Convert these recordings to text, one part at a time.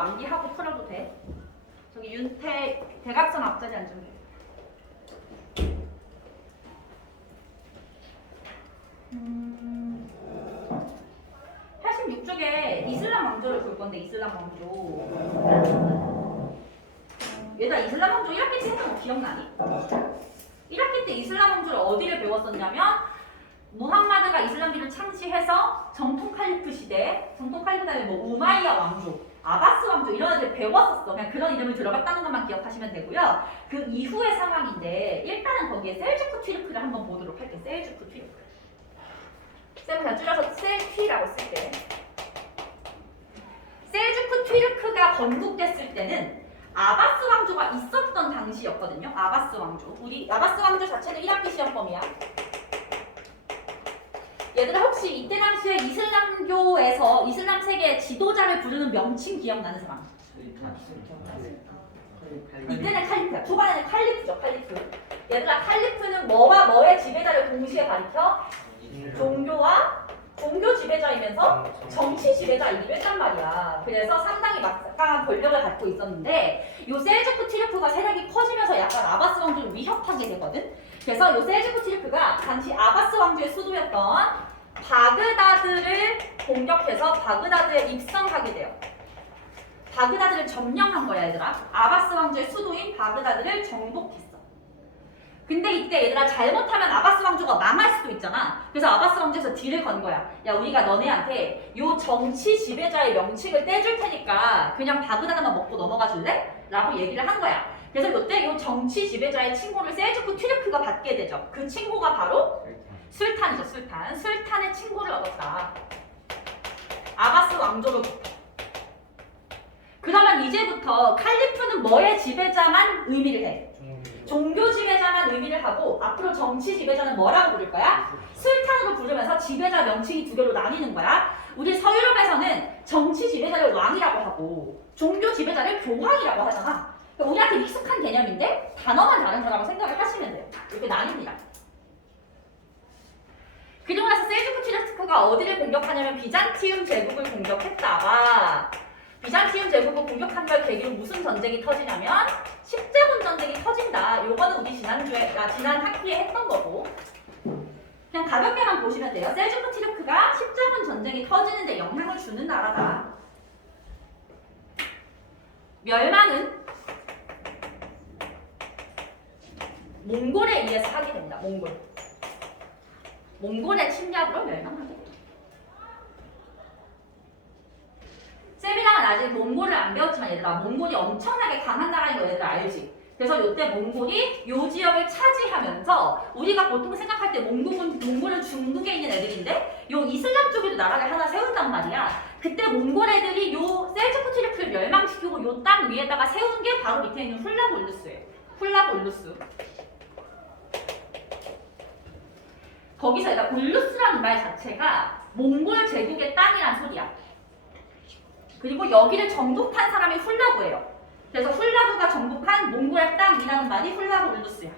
암기하고 풀어도 돼. 저기 윤태 대각선 앞자리 앉으면 돼. 86쪽에 이슬람 왕조를 볼 건데 이슬람 왕조. 얘들아 이슬람 왕조 1학기 때 했던 거 기억나니? 1학기 때 이슬람 왕조를 어디를 배웠었냐면 무함마드가 이슬람기를 창시해서 정통 칼리프 시대, 정통 칼리프 다음에 뭐 우마이야 왕조, 아바스 왕조 이런 애들 배웠었어. 그냥 그런 이름을 들어갔다는 것만 기억하시면 되고요. 그 이후의 상황인데 일단은 거기에 셀주크 튀르크를 한번 보도록 할게요. 셀주크 튀르크. 쌤은 그냥 줄여서 셀튀라고 쓸게. 셀주크 튀르크가 건국됐을 때는 아바스 왕조가 있었던 당시였거든요. 아바스 왕조. 우리 아바스 왕조 자체는 1학기 시험범위야. 얘들아 혹시 이때 당시에 이슬람교에서 이슬람 세계의 지도자를 부르는 명칭 기억나는 사람? 이때는 칼리프야. 초반에는 칼리프죠. 칼리프. 얘들아 칼리프는 뭐와 뭐의 지배자를 동시에 가리켜? 종교와 종교 지배자이면서 정치 지배자이기도 했단 말이야. 그래서 상당히 막강한 권력을 갖고 있었는데 요 셀주크 튀르크가 세력이 커지면서 약간 아바스 왕조를 위협하게 되거든. 그래서 요 셀주크 튀르크가 당시 아바스 왕조의 수도였던 바그다드를 공격해서 바그다드에 입성하게 돼요. 바그다드를 점령한 거야 얘들아. 아바스 왕조의 수도인 바그다드를 정복했어. 근데 이때 얘들아 잘못하면 아바스 왕조가 망할 수도 있잖아. 그래서 아바스 왕조에서 딜을 건 거야. 야 우리가 너네한테 요 정치 지배자의 명칭을 떼줄 테니까 그냥 바그다드만 먹고 넘어가 줄래? 라고 얘기를 한 거야. 그래서 이때 요 정치 지배자의 칭호를 셀주크 튀르크가 받게 되죠. 그 칭호가 바로 술탄이죠. 술탄. 술탄의 칭호를 얻었다. 아바스 왕조로부터. 그러면 이제부터 칼리프는 뭐의 지배자만 의미를 해? 종교 지배자만 의미를 하고 앞으로 정치 지배자는 뭐라고 부를 거야? 술탄으로 부르면서 지배자 명칭이 두 개로 나뉘는 거야. 우리 서유럽에서는 정치 지배자를 왕이라고 하고 종교 지배자를 교황이라고 하잖아. 그러니까 우리한테 익숙한 개념인데 단어만 다른 거라고 생각을 하시면 돼요. 이렇게 나뉩니다. 그리고 나서 셀주크 튀르크가 어디를 공격하냐면 비잔티움 제국을 공격했다가 비잔티움 제국을 공격한 걸 계기로 무슨 전쟁이 터지냐면 십자군 전쟁이 터진다. 요거는 우리 지난 학기에 했던 거고 그냥 가볍게만 보시면 돼요. 셀주크 튀르크가 십자군 전쟁이 터지는데 영향을 주는 나라다. 멸망은 몽골에 의해서 하게 됩니다. 몽골의 침략으로 멸망하게 됩니다. 쌤이랑은 아직 몽골을 안 배웠지만 얘들아 몽골이 엄청나게 강한 나라인 거 얘들아 알지? 그래서 이때 몽골이 요 지역을 차지하면서 우리가 보통 생각할 때 몽골은 중국에 있는 애들인데 요 이슬람 쪽에도 나라를 하나 세운단 말이야. 그때 몽골 애들이 요 셀주크 튀르크를 멸망시키고 요 땅 위에다가 세운 게 바로 밑에 있는 훌라볼루스예요. 훌라볼루스. 거기서 얘가 울루스라는 말 자체가 몽골 제국의 땅이란 소리야. 그리고 여기를 정복한 사람이 훌라구예요. 그래서 훌라구가 정복한 몽골의 땅이라는 말이 훌라구울루스야.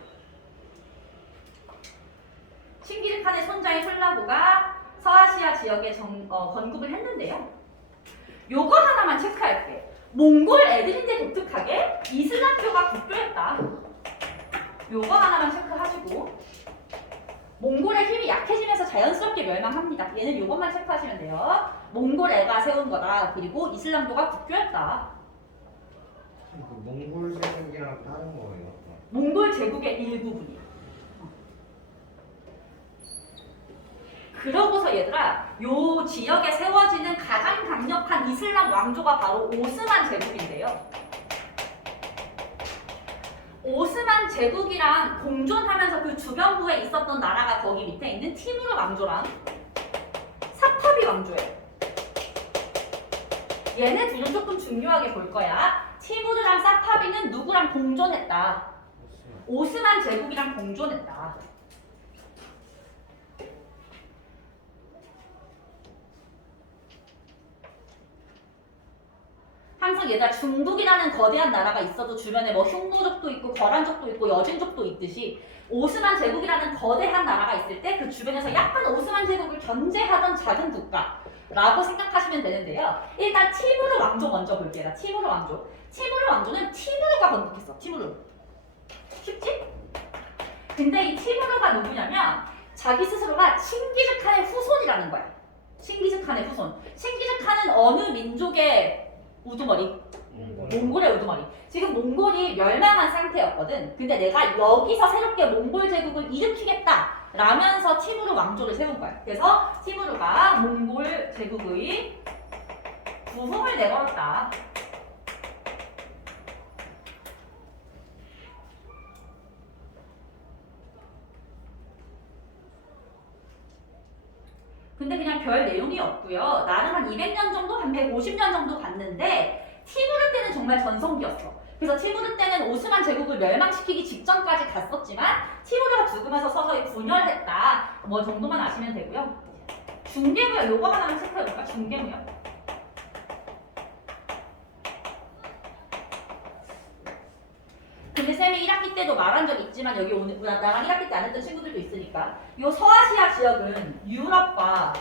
칭기즈칸의 손자인 훌라구가 서아시아 지역에 건국을 했는데요. 요거 하나만 체크할게. 몽골 애들인데 독특하게 이슬람교가 국교했다. 요거 하나만 체크하시고 몽골의 힘이 약해지면서 자연스럽게 멸망합니다. 얘는 요것만 체크하시면 돼요. 몽골 애가 세운 거다. 그리고 이슬람교가 국교였다. 그 몽골 제국이랑 다른 거예요? 몽골 제국의 일부분이야. 그러고서 얘들아 요 지역에 세워지는 가장 강력한 이슬람 왕조가 바로 오스만 제국인데요. 오스만 제국이랑 공존하면서 그 주변부에 있었던 나라가 거기 밑에 있는 티무르 왕조랑 사파비 왕조예요. 얘네 둘은 조금 중요하게 볼 거야. 티무르랑 사파비는 누구랑 공존했다? 오스만 제국이랑 공존했다. 항상 얘가 중국이라는 거대한 나라가 있어도 주변에 뭐 흉노족도 있고 거란족도 있고 여진족도 있듯이 오스만 제국이라는 거대한 나라가 있을 때 그 주변에서 약간 오스만 제국을 견제하던 작은 국가 라고 생각하시면 되는데요. 일단 티무르 왕조 먼저 볼게요. 티무르 왕조. 티무르 왕조는 티무르가 건국했어. 티무르. 쉽지? 근데 이 티무르가 누구냐면 자기 스스로가 칭기즈칸의 후손이라는 거야. 칭기즈칸의 후손. 칭기즈칸은 어느 민족의 우두머리? 몽골의 우두머리. 지금 몽골이 멸망한 상태였거든. 근데 내가 여기서 새롭게 몽골 제국을 일으키겠다 라면서 티무르 왕조를 세운 거야. 그래서 티무르가 몽골 제국의 부흥을 내걸었다. 근데 그냥 별 내용이 없고요. 나는 한 200년 정도, 한 150년 정도 갔는데 티무르 때는 정말 전성기였어. 그래서 티무르 때는 오스만 제국을 멸망시키기 직전까지 갔었지만 티무르가 죽으면서 서서히 분열했다. 뭐 정도만 아시면 되고요. 중개무역 요거 하나만 체크해볼까? 중개무역. 근데 쌤이 1학기 때도 말한 적 있지만 여기 오늘 나랑 1학기 때 안 했던 친구들도 있으니까 요 서아시아 지역은 유럽과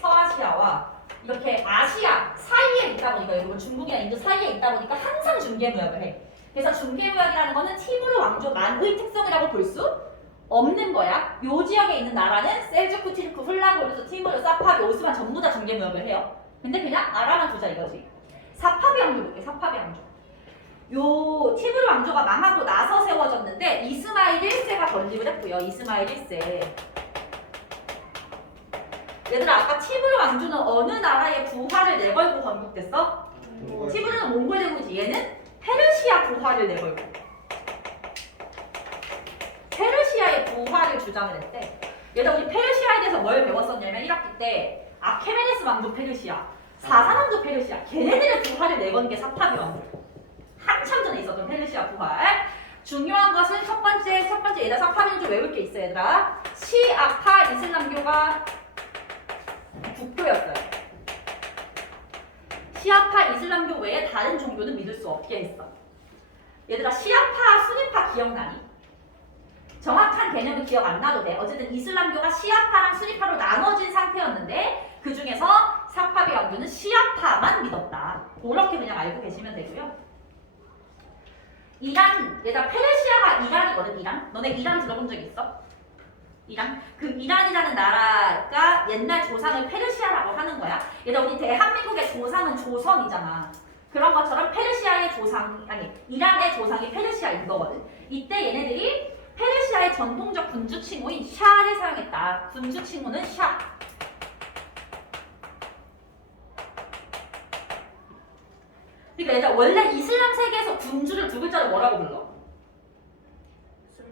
서아시아와 이렇게 아시아 사이에 있다 보니까 여러분 중국이나 인도 사이에 있다 보니까 항상 중개무역을 해. 그래서 중개무역이라는 거는 티무르 왕조만의 특성이라고 볼 수 없는 거야. 요 지역에 있는 나라는 셀주크, 티르크, 훌라고르스, 티무르, 사파비, 오스만 전부 다 중개무역을 해요. 근데 그냥 나라만 두자 이거지. 사파비 왕조 볼게. 사파비 왕조. 요 티무르 왕조가 망하고 나서 세워졌는데 이스마일 1세가 건립을 했고요. 이스마일 1세. 얘들아 아까 티무르 왕조는 어느 나라의 부활을 내걸고 건국됐어? 티무르는 몽골 제국이지. 얘는 페르시아 부활을 내걸고 페르시아의 부활을 주장을 했대. 얘들아 우리 페르시아에 대해서 뭘 배웠었냐면 1학기 때 아케메네스 왕조 페르시아, 사산 왕조 페르시아 걔네들의 부활을 내건 게 사파비 왕조. 한참 전에 있었던 페르시아 부활. 중요한 것은 첫 번째 얘들아 사파비 왕조 외울 게 있어 얘들아. 시아파 이슬람교가 국교였어요. 시아파 이슬람교 외에 다른 종교는 믿을 수 없게 했어. 얘들아 시아파 수니파 기억나니? 정확한 개념은 기억 안 나도 돼. 어쨌든 이슬람교가 시아파랑 수니파로 나눠진 상태였는데 그 중에서 사파비 왕조는 시아파만 믿었다. 그렇게 그냥 알고 계시면 되고요. 이란, 얘들아 페르시아가 이란이거든. 이란. 너네 이란 들어본 적 있어? 이란? 그 이란이라는 나라가 옛날 조상을 페르시아라고 하는 거야. 얘들아 우리 대한민국의 조상은 조선이잖아. 그런 것처럼 페르시아의 조상, 아니 이란의 조상이 페르시아인 거거든. 이때 얘네들이 페르시아의 전통적 군주 칭호인 샤를 사용했다. 군주 칭호는 샤. 그러니까 얘들아 원래 이슬람 세계에서 군주를 두 글자로 뭐라고 불러?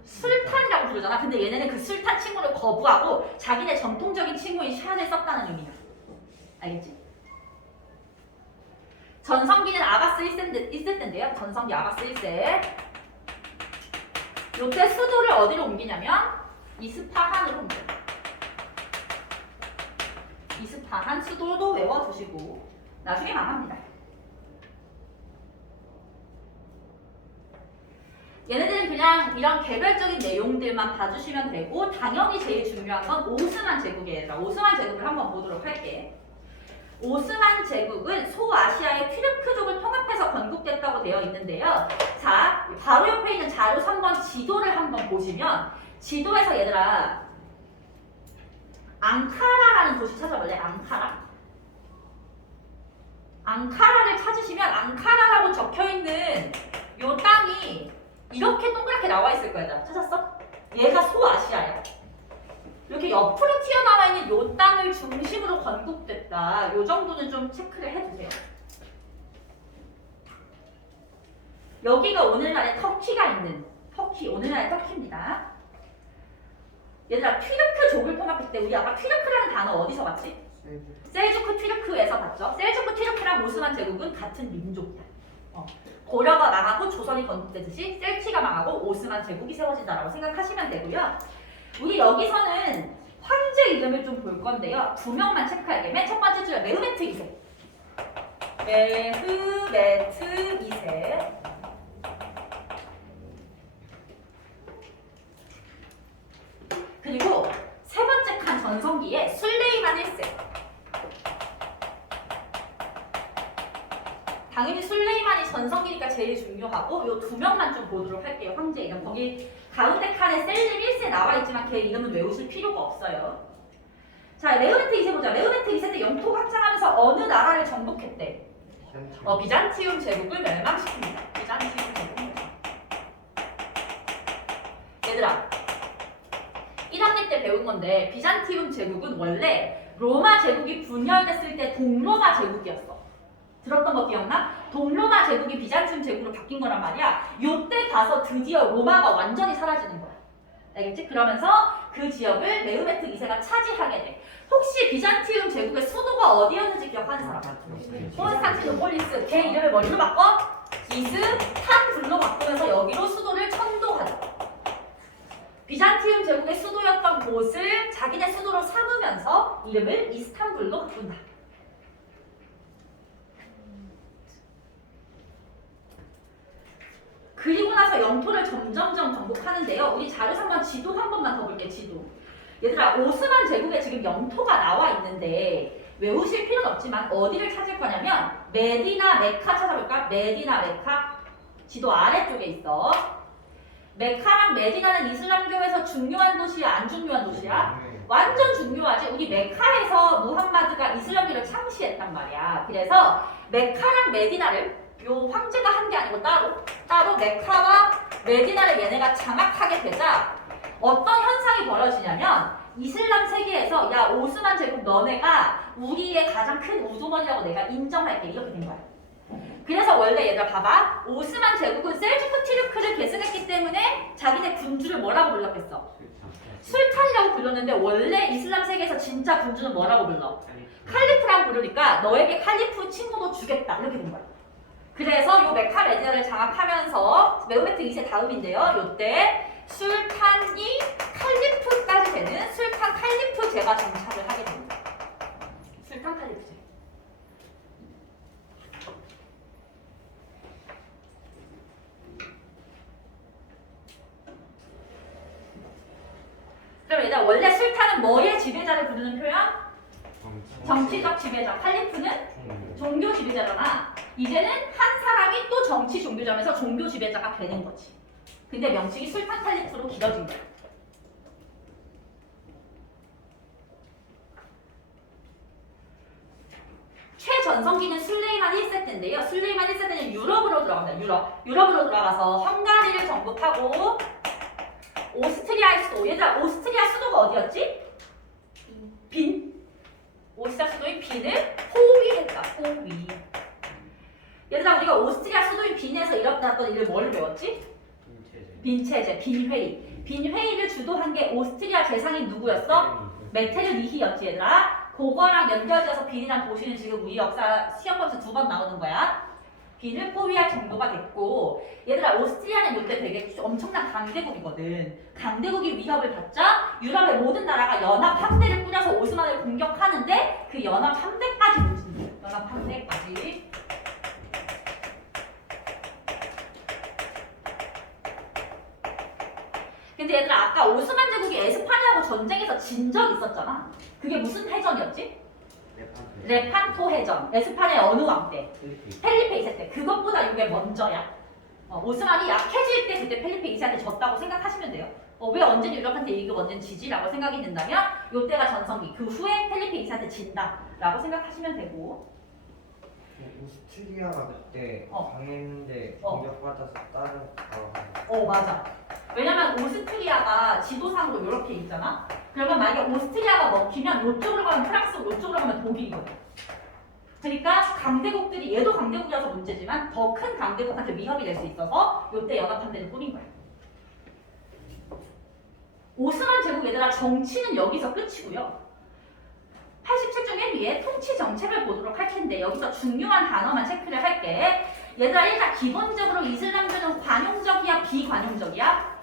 술탄이라고 부르잖아. 근데 얘네는 그 술탄 칭호를 거부하고 자기네 전통적인 칭호인 샤를 썼다는 의미야. 알겠지? 전성기는 아바스 1세 때인데요. 전성기 아바스 1세. 요때 수도를 어디로 옮기냐면 이스파한으로 옮겨요. 이스파한 수도도 외워두시고 나중에 망합니다. 얘네들은 그냥 이런 개별적인 내용들만 봐주시면 되고 당연히 제일 중요한 건 오스만 제국이에요. 오스만 제국을 한번 보도록 할게. 오스만 제국은 소아시아의 튀르크족을 통합해서 건국됐다고 되어 있는데요. 자, 바로 옆에 있는 자료 3번 지도를 한번 보시면 지도에서 얘들아 앙카라라는 도시 찾아볼래? 앙카라? 앙카라를 찾으시면 앙카라라고 적혀있는 요 땅이 이렇게 동그랗게 나와 있을 거야. 찾았어? 얘가 소아시아야. 이렇게 옆으로 튀어나와 있는 요 땅을 중심으로 건국됐다. 요 정도는 좀 체크를 해주세요. 여기가 오늘날의 터키가 있는 터키, 오늘날의 터키입니다. 얘들아 튀르크족을 통합했을 때 우리 아까 튀르크라는 단어 어디서 봤지? 셀주크 튀르크에서 봤죠? 셀주크 튀르크랑 오스만 제국은 같은 민족이야. 고려가 망하고 조선이 건국되듯이 셀치가 망하고 오스만 제국이 세워진다라고 생각하시면 되고요. 우리 여기서는 황제 이름을 좀 볼 건데요. 두 명만 체크할게. 맨 첫 번째 줄에 메흐메트 2세. 메흐메트 2세. 그리고 세 번째 칸 전성기에 술레이만 1세. 당연히 술레이만이 전성기니까 제일 중요하고 요 두 명만 좀 보도록 할게요. 황제 이름. 거기 가운데 칸에 셀립 1세 나와 있지만 걔 이름은 외우실 필요가 없어요. 자, 메흐메트 2세 보자. 메흐메트 2세 때 영토 확장하면서 어느 나라를 정복했대? 비잔티움 제국을 멸망시킵니다. 비잔티움 제국을. 얘들아, 1학년 때 배운 건데 비잔티움 제국은 원래 로마 제국이 분열됐을 때 동로마 제국이었어. 들었던 거 기억나? 동로마 제국이 비잔티움 제국으로 바뀐 거란 말이야. 요때 가서 드디어 로마가 완전히 사라지는 거야. 알겠지? 그러면서 그 지역을 메흐메트 2세가 차지하게 돼. 혹시 비잔티움 제국의 수도가 어디였는지 기억하는 사람? 콘스탄티노폴리스. 걔 이름을 뭘로 바꿔? 이스탄불로 바꾸면서 여기로 수도를 천도하죠. 비잔티움 제국의 수도였던 곳을 자기네 수도로 삼으면서 이름을 이스탄불로 바꾼다. 그리고 나서 영토를 점점점 정복하는데요. 우리 자료에서 한번 지도 한 번만 더 볼게. 지도. 얘들아, 오스만 제국에 지금 영토가 나와 있는데 외우실 필요는 없지만 어디를 찾을 거냐면 메디나 메카 찾아볼까? 메디나 메카. 지도 아래쪽에 있어. 메카랑 메디나는 이슬람교에서 중요한 도시야? 안 중요한 도시야? 완전 중요하지. 우리 메카에서 무함마드가 이슬람교를 창시했단 말이야. 그래서 메카랑 메디나를 요 황제가 한 게 아니고 따로 메카와 메디나를 얘네가 장악하게 되자 어떤 현상이 벌어지냐면 이슬람 세계에서 야 오스만 제국 너네가 우리의 가장 큰 우두머리라고 내가 인정할게 이렇게 된 거야. 그래서 원래 얘들아 봐봐. 오스만 제국은 셀주크 티르크를 계승했기 때문에 자기네 군주를 뭐라고 불렀겠어? 술탄이라고 불렀는데 원래 이슬람 세계에서 진짜 군주는 뭐라고 불러? 칼리프라고 부르니까 너에게 칼리프 칭호도 주겠다 이렇게 된 거야. 그래서 요 메카 메디나를 장악하면서 메흐메트 2세 다음인데요. 요때 술탄이 칼리프까지 되는 술탄 칼리프제가 정착을 하게 됩니다. 술탄 칼리프제. 그럼 얘들아 원래 술탄은 뭐의 지배자를 부르는 표현? 정치적 지배자. 칼리프는 종교 지배자잖아. 이제는 한 사람이 또 정치 종교자면서 종교 지배자가 되는 거지. 근데 명칭이 술탄 칼리프로 길어진 거야. 최전성기는 술레이만 1세 때인데요. 술레이만 1세 때는 유럽으로 들어갑니다. 유럽으로 들어가서 헝가리를 정복하고 오스트리아의 수도. 얘들아 오스트리아 수도가 어디였지? 빈. 오스트리아 수도인 빈을 포위했다. 포위. 얘들아 우리가 오스트리아 수도인 빈에서 일어났던 일을 뭘 배웠지? 빈체제, 빈회의. 빈회의를 주도한 게 오스트리아 재상인 누구였어? 메테르니히였지 얘들아. 그거랑 연결돼서 빈이란 도시는 지금 우리 역사 시험범에서 2번 나오는 거야. 빈을 포위할 정도가 됐고 얘들아 오스트리아는 이때 되게 엄청난 강대국이거든. 강대국이 위협을 받자 유럽의 모든 나라가 연합 함대를 꾸려서 오스만을 공격하는데 그 연합 함대까지 놓친다. 연합 함대까지. 근데 얘들아 아까 오스만 제국이 에스파냐하고 전쟁에서 진 적이 있었잖아. 그게 무슨 해전이었지? 레판토 해전. 에스파냐의 어느 왕 때? 펠리페 2세 때. 그것보다 이게 먼저야. 오스만이 약해질 때 그때 펠리페 2세한테 졌다고 생각하시면 돼요. 왜 언제는 유럽한테 이기고 언제는 지지라고 생각이 된다면 요때가 전성기. 그 후에 펠리페 2세한테 진다라고 생각하시면 되고. 오스트리아가 그때 강했는데 공격받아서 다른 맞아. 왜냐면 오스트리아가 지도상으로 이렇게 있잖아. 그러면 만약에 오스트리아가 먹히면 이쪽으로 가면 프랑스, 이쪽으로 가면 독일이거든. 그러니까 강대국들이 얘도 강대국이라서 문제지만 더 큰 강대국한테 위협이 될 수 있어서 이때 연합함대를 꾸린 거야. 오스만 제국 얘들아 정치는 여기서 끝이고요. 87중 1위에 통치 정책을 보도록 할 텐데 여기서 중요한 단어만 체크를 할게. 얘들아 일단 기본적으로 이슬람교는 관용적이야 비관용적이야?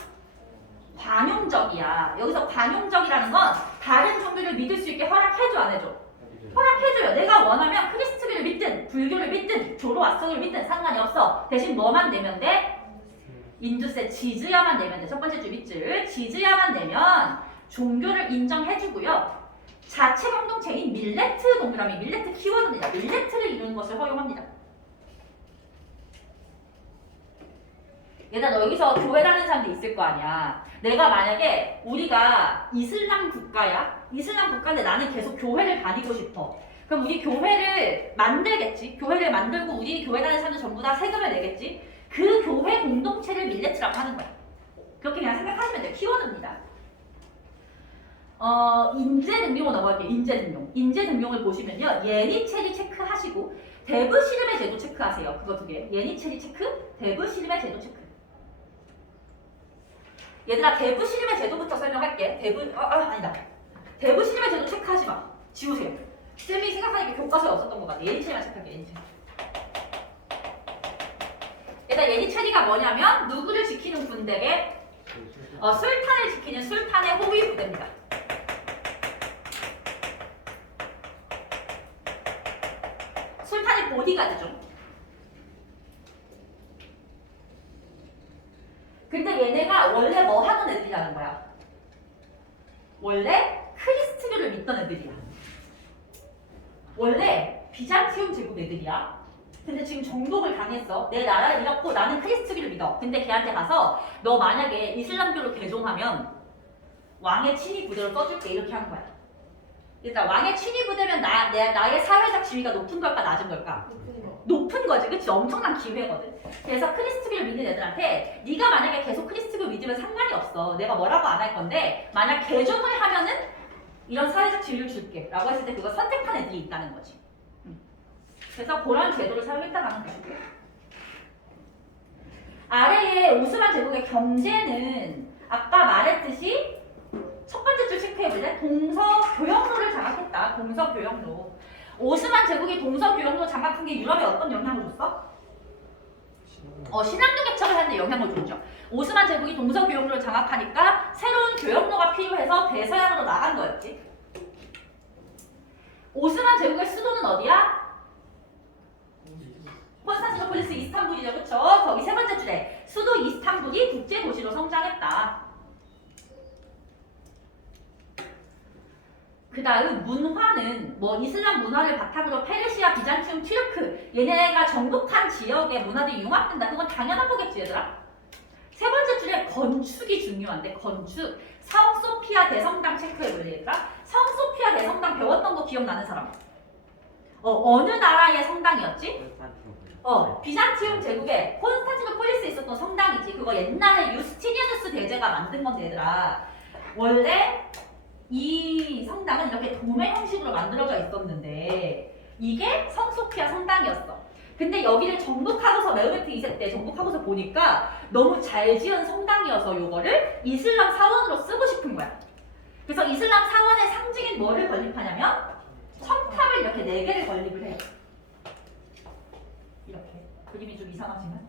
관용적이야. 여기서 관용적이라는 건 다른 종교를 믿을 수 있게 허락해줘 안 해줘? 허락해줘요. 내가 원하면 크리스트교를 믿든 불교를 믿든 조로아스터를 믿든 상관이 없어. 대신 뭐만 내면 돼? 인두세 지즈야만 내면 돼. 첫 번째 주 밑줄 지즈야만 내면 종교를 인정해주고요. 자체 공동체인 밀레트 동그라미 밀레트 키워드입니다. 밀레트를 이루는 것을 허용합니다. 얘들아 너 여기서 교회 다니는 사람도 있을 거 아니야. 내가 만약에 우리가 이슬람 국가야. 이슬람 국가인데 나는 계속 교회를 다니고 싶어. 그럼 우리 교회를 만들겠지. 교회를 만들고 우리 교회 다니는 사람들 전부 다 세금을 내겠지. 그 교회 공동체를 밀레트라고 하는 거야. 그렇게 그냥 생각하시면 돼요. 키워드입니다. 인재 등용을 넘어갈게요. 인재 등용. 인재 등용을 보시면요. 예니체리 체크하시고 대부 실험의 제도 체크하세요. 그거 두 개. 예니체리 체크, 대부 실험의 제도 체크. 얘들아 대부 실험의 제도부터 설명할게. 아니다. 대부 실험의 제도 체크하지 마. 지우세요. 쌤이 생각하니까 교과서에 없었던 것 같아. 예니체리만 체크할게. 예니체리. 얘들아 예니체리가 뭐냐면 누구를 지키는 군대에 술탄을 지키는 술탄의 호위 부대입니다. 술탄이 보디가드죠. 근데 얘네가 원래 뭐 하던 애들이라는 거야? 원래 크리스트교를 믿던 애들이야. 원래 비잔티움 제국 애들이야. 근데 지금 정복을 당했어. 내 나라를 잃었고 나는 크리스트교를 믿어. 근데 걔한테 가서 너 만약에 이슬람교로 개종하면 왕의 친위 부대로 써줄게 이렇게 한 거야. 일단 왕의 친위 부대면 나의 사회적 지위가 높은 걸까 낮은 걸까? 높은 거지, 그치? 엄청난 기회거든. 그래서 크리스트교를 믿는 애들한테 네가 만약에 계속 크리스트교 믿으면 상관이 없어. 내가 뭐라고 안 할 건데 만약 개종을 하면은 이런 사회적 지위를 줄게 라고 했을 때 그거 선택한 애들이 있다는 거지. 그래서 그런 제도를 사용했다는 거야. 아래에 오스만 제국의 경제는 아까 말했듯이 첫 번째 줄 체크해볼래? 동서교역로를 장악했다. 동서교역로. 오스만 제국이 동서교역로 장악한 게 유럽에 어떤 영향을 줬어? 신앙교 개척을 하는데 영향을 줬죠. 오스만 제국이 동서교역로를 장악하니까 새로운 교역로가 필요해서 대서양으로 나간 거였지. 오스만 제국의 수도는 어디야? 콘스탄티노폴리스 이스탄불이죠. 그쵸? 거기 세 번째 줄에 수도 이스탄불이 국제도시로 성장했다. 그 다음 문화는 뭐 이슬람 문화를 바탕으로 페르시아, 비잔티움, 튀르크 얘네가 정복한 지역의 문화들이 융합된다. 그건 당연한 거겠지 얘들아? 세 번째 줄에 건축이 중요한데 건축 성소피아 대성당 체크해볼래 얘들아? 성소피아 대성당 배웠던 거 기억나는 사람? 어느 나라의 성당이었지? 비잔티움 제국에 콘스탄티노폴리스에 있었던 성당이지. 그거 옛날에 유스티니아누스 대제가 만든 건데 얘들아. 원래 이 성당은 이렇게 도매 형식으로 만들어져 있었는데 이게 성소피아 성당이었어. 근데 여기를 정복하고서 메흐메트 2세 때 정복하고서 보니까 너무 잘 지은 성당이어서 요거를 이슬람 사원으로 쓰고 싶은 거야. 그래서 이슬람 사원의 상징인 뭐를 건립하냐면 첨탑을 이렇게 4개를 건립을 해요. 이렇게 그림이 좀 이상하지만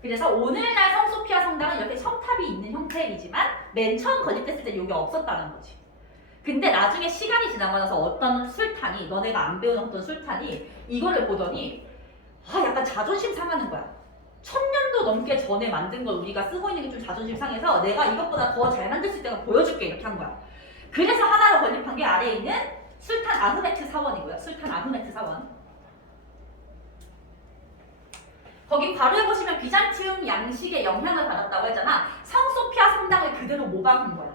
그래서 오늘날 성소피아 성당은 이렇게 첨탑이 있는 형태이지만 맨 처음 건립됐을 때 이게 없었다는 거지. 근데 나중에 시간이 지나고 나서 어떤 술탄이 너네가 안 배운 어떤 술탄이 이거를 보더니 약간 자존심 상하는 거야. 1000년도 넘게 전에 만든 걸 우리가 쓰고 있는 게 좀 자존심 상해서 내가 이것보다 더 잘 만들 수 있다는 걸 보여줄게 이렇게 한 거야. 그래서 하나로 건립한 게 아래에 있는 술탄 아흐메트 사원이고요. 술탄 아흐메트 사원. 거기 바로에 보시면 비잔티움 양식의 영향을 받았다고 했잖아. 성소피아 성당을 그대로 모방한 거야.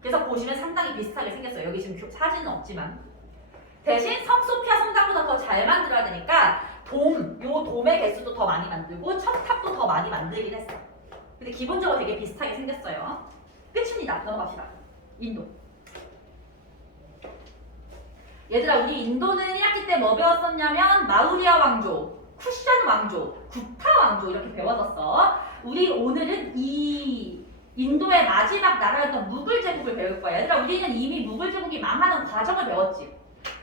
그래서 보시면 상당히 비슷하게 생겼어요. 여기 지금 사진은 없지만. 대신 성소피아 성당보다 더 잘 만들어야 되니까 요 돔의 개수도 더 많이 만들고 첨탑도 더 많이 만들긴 했어. 근데 기본적으로 되게 비슷하게 생겼어요. 끝입니다. 넘어갑시다. 인도. 얘들아 우리 인도는 1학기 때 뭐 배웠었냐면 마우리아 왕조, 쿠션 왕조, 구타 왕조 이렇게 배웠었어. 우리 오늘은 이 인도의 마지막 나라였던 무굴 제국을 배울 거야. 얘들아 우리는 이미 무굴 제국이 망하는 과정을 배웠지.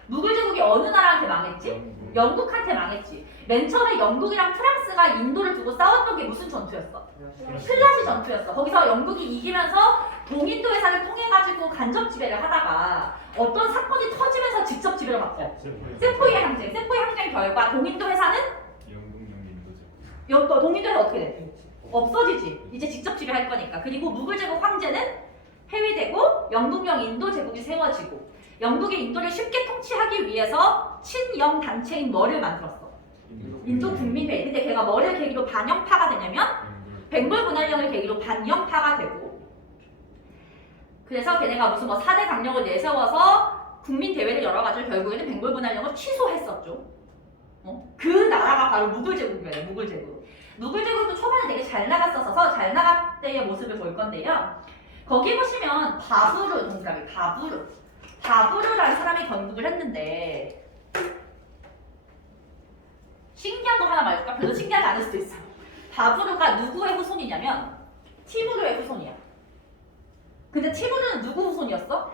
무굴 제국이 어느 나라한테 망했지? 영국한테 망했지. 맨 처음에 영국이랑 프랑스가 인도를 두고 싸웠던 게 무슨 전투였어? 플라시 전투였어. 거기서 영국이 이기면서 동인도 회사를 통해가지고 간접 지배를 하다가 어떤 사건이 터지면서 직접 지배를 받고 세포이의 항쟁. 세포이의 항쟁 결과 동인도 회사는 동인도 회사 어떻게 돼? 없어지지. 이제 직접 지배할 거니까. 그리고 무굴 제국 황제는 폐위되고 영국령 인도 제국이 세워지고 영국이 인도를 쉽게 통치하기 위해서 친영 단체인 뭐를 만들었어? 인도 국민회의. 근데 걔가 뭐를 계기로 반영파가 되냐면 벵골 분할령을 계기로 반영파가 되고, 그래서 걔네가 무슨 뭐 4대 강령을 내세워서 국민대회를 열어가지고 결국에는 벵골 분할령을 취소했었죠. 그 나라가 바로 무굴 제국이에요. 무굴 제국. 무굴 제국도 초반에 되게 잘 나갔었어서 잘 나갈 때의 모습을 볼 건데요. 거기 보시면 바부르 동그라미, 바부르라는 사람이 건국을 했는데, 신기한 거 하나 말해줄까? 별로 신기하지 않을 수도 있어. 바부르가 누구의 후손이냐면 티무르의 후손이야. 근데 티무르는 누구 후손이었어?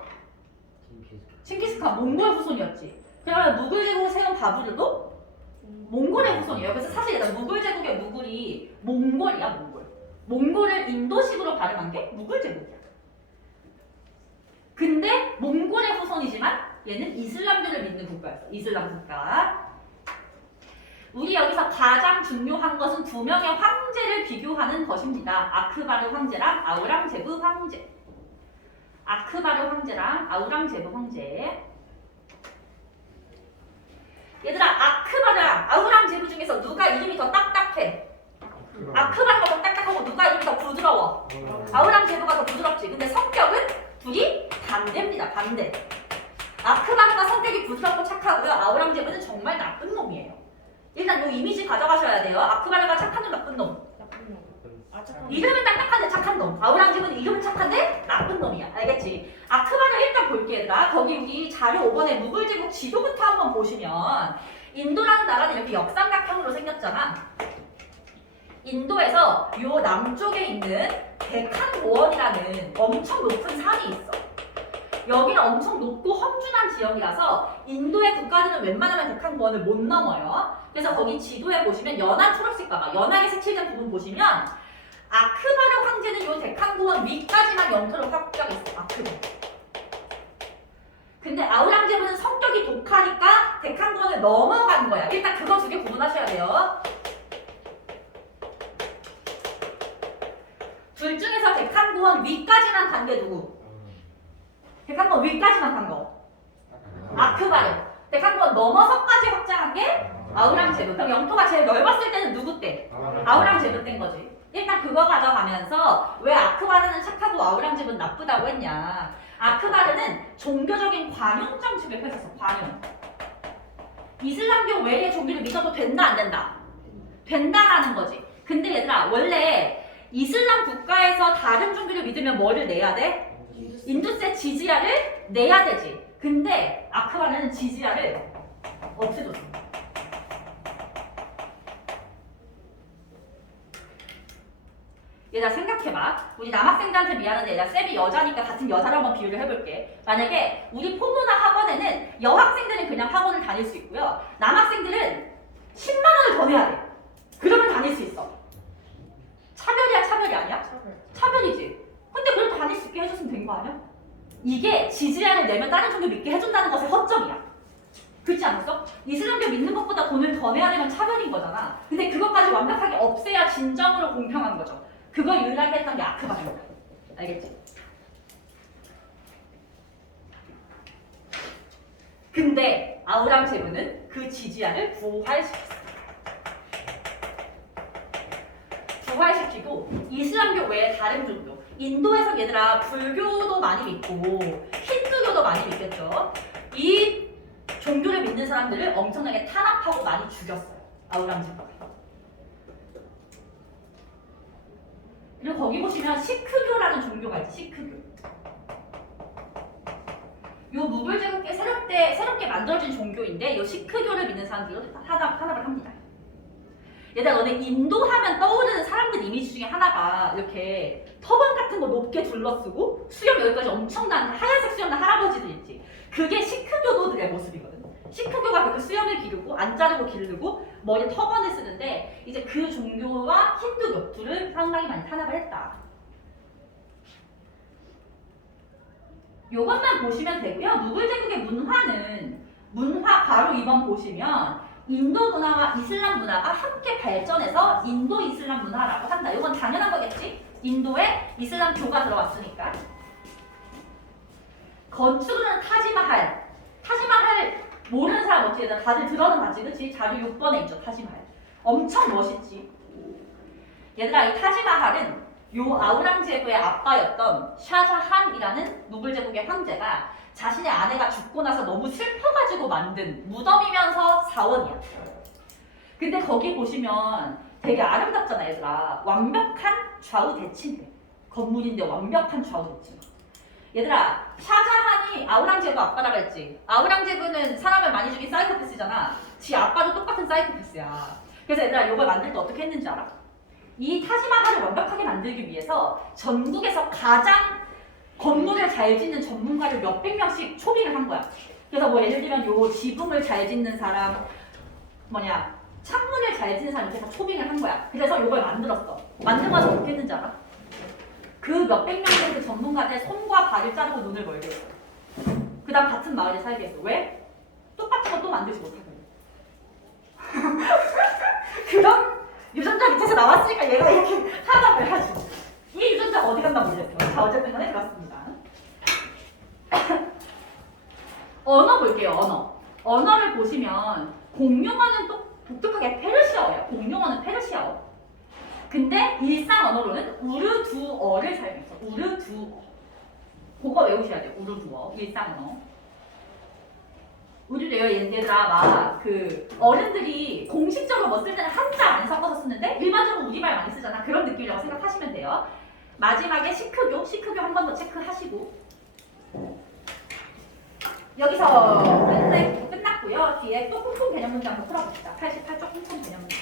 칭기스칸, 몽골 후손이었지. 그러면 무굴 제국을 세운 바부르도 몽골의 후손이에요. 그래서 사실 무굴 제국의 무굴이 몽골이야, 몽골. 몽골을 인도식으로 발음한 게 무굴 제국이야. 근데 몽골의 후손이지만 얘는 이슬람교를 믿는 국가였어. 이슬람 국가. 우리 여기서 가장 중요한 것은 두 명의 황제를 비교하는 것입니다. 아크바르 황제랑 아우랑제브 황제. 아크바르 황제랑 아우랑제브 황제. 얘들아, 아크바르랑 아우랑제브 중에서 누가 이름이 더 딱딱해? 아크바르가 더 딱딱하고 누가 이름이 더 부드러워? 아우랑제브가 더 부드럽지. 근데 성격은 둘이 반대입니다. 반대. 아크바르가 성격이 부드럽고 착하고요. 아우랑제브는 정말 나쁜 놈이에요. 일단 이 이미지 가져가셔야 돼요. 아크바르가 착한 놈, 나쁜 놈. 이름은 딱딱한데 착한 놈. 아우랑제브는 이름은 착한데 나쁜 놈이야. 알겠지? 아크바르 일단 볼게, 얘들아. 거기 우리 자료 5번에 무굴 제국 지도부터 한번 보시면 인도라는 나라는 이렇게 역삼각형으로 생겼잖아. 인도에서 요 남쪽에 있는 데칸 고원이라는 엄청 높은 산이 있어. 여기는 엄청 높고 험준한 지역이라서 인도의 국가들은 웬만하면 데칸 고원을 못 넘어요. 그래서 거기 지도에 보시면 연한 초록색깔, 연하게 색칠된 부분 보시면 아크바르 황제는 요 데칸 고원 위까지만 영토를 확보하고 있어. 아크바르. 근데 아우랑제브는 성격이 독하니까 데칸 고원을 넘어간 거야. 일단 그거 두 개 구분하셔야 돼요. 둘 중에서 데칸 고원 위까지만 간 게 누구? 데칸 고원 위까지만 간 거. 아크바르. 데칸 고원 넘어서까지 확장한 게 아우랑제브. 그럼 영토가 제일 넓었을 때는 누구 때? 아우랑제브 때인 거지. 일단 그거 가져가면서 왜 아크바르는 착하고 아우랑제브는 나쁘다고 했냐. 아크바르는 종교적인 관용 정책을 펼쳤어. 관용. 이슬람교 외의 종교를 믿어도 된다 안 된다? 된다라는 거지. 근데 얘들아, 원래 이슬람 국가에서 다른 종교를 믿으면 뭐를 내야 돼? 인두세 지지야를 내야 되지. 근데 아크바르는 지지야를 없애줬어. 얘들아 생각해봐. 우리 남학생들한테 미안한데 얘들아 쌤이 여자니까 같은 여자로 한번 비유를 해볼게. 만약에 우리 포문화 학원에는 여학생들은 그냥 학원을 다닐 수 있고요. 남학생들은 10만 원을 더 내야 돼. 그러면 다닐 수 있어. 차별이야 차별이 아니야? 차별이지. 근데 그래도 다닐 수 있게 해줬으면 된 거 아니야? 이게 지지야를 내면 다른 종교 믿게 해준다는 것의 허점이야. 그렇지 않았어? 이슬람교 믿는 것보다 돈을 더 내야 되면 차별인 거잖아. 근데 그것까지 완벽하게 없애야 진정으로 공평한 거죠. 그걸 유일하게 했던 게 아크바르야. 알겠지? 근데 아우랑제브는 그 지지야를 부활시켰어. 부활시키고 이슬람교 외에 다른 종교, 인도에서 얘들아 불교도 많이 믿고 힌두교도 많이 믿겠죠. 이 종교를 믿는 사람들을 엄청나게 탄압하고 많이 죽였어요. 아우랑제브가. 그리고 거기 보시면 시크교라는 종교가 있지. 시크교. 요 무굴 제국에 새롭게 만들어진 종교인데 이 시크교를 믿는 사람들도 탄압을 합니다. 얘들아 너네 인도 하면 떠오르는 사람들 이미지 중에 하나가 이렇게 터번 같은 거 높게 둘러쓰고 수염 여기까지 엄청난 하얀색 수염 난 할아버지들 있지. 그게 시크교도들의 모습이거든. 시크교가 그렇게 수염을 기르고 안 자르고 기르고 머리에 터번을 쓰는데 이제 그 종교와 힌두교 둘을 상당히 많이 탄압을 했다. 요것만 보시면 되고요. 무굴 제국의 문화 바로 2번 보시면 인도 문화와 이슬람 문화가 함께 발전해서 인도 이슬람 문화라고 한다. 이건 당연한 거겠지? 인도에 이슬람교가 들어왔으니까. 건축으로는 타지마할 모르는 사람 없지? 얘들아 다들 들어는 봤지 그치? 자료 6번에 있죠 타지마할. 엄청 멋있지? 얘들아 이 타지마할은 요 아우랑제부의 아빠였던 샤자한이라는 무굴 제국의 황제가 자신의 아내가 죽고 나서 너무 슬퍼가지고 만든 무덤이면서 사원이야. 근데 거기 보시면 되게 아름답잖아 얘들아. 완벽한 좌우 대칭돼. 건물인데 완벽한 좌우 대칭. 얘들아 샤자한이 아우랑제부 아빠라 그랬지. 아우랑제부는 사람을 많이 죽인 사이코패스잖아. 지 아빠도 똑같은 사이코패스야. 그래서 얘들아 이걸 만들 때 어떻게 했는지 알아? 이 타지마할을 완벽하게 만들기 위해서 전국에서 가장 건물을 잘 짓는 전문가를 몇백 명씩 초빙을 한 거야. 그래서 뭐 예를 들면 요 지붕을 잘 짓는 사람, 창문을 잘 짓는 사람 이렇게 다 초빙을 한 거야. 그래서 요걸 만들었어. 만들고 나서 어떻게 했는지 알아? 그 몇백 명의 그 전문가들 손과 발을 자르고 눈을 멀게 했어. 그 다음 같은 마을에 살게 했어. 왜? 똑같은 거 또 만들지 못하거든. 그런 유전자 밑에서 나왔으니까 얘가 이렇게 하나를 하지. 이 유전자가 어디 갔나 모르겠어. 자, 어쨌든 간에 그렇습니다. 언어 볼게요, 언어. 언어를 보시면 공용어는 또 독특하게 페르시아어예요. 공용어는 페르시아어. 근데 일상 언어로는 우르두어를 사용했어. 우르두어. 그거 외우셔야 돼요. 우르두어. 일상 언어. 우리 얘들아 막 그 어른들이 공식적으로 뭐 쓸 때는 한자 안 섞어서 쓰는데 일반적으로 우리말 많이 쓰잖아. 그런 느낌이라고 생각하시면 돼요. 마지막에 시크교 한 번 더 체크하시고 여기서 끝났고요. 뒤에 또 쿵쿵 개념 문제 한번 풀어봅시다. 88쪽 쿵쿵 개념 문제.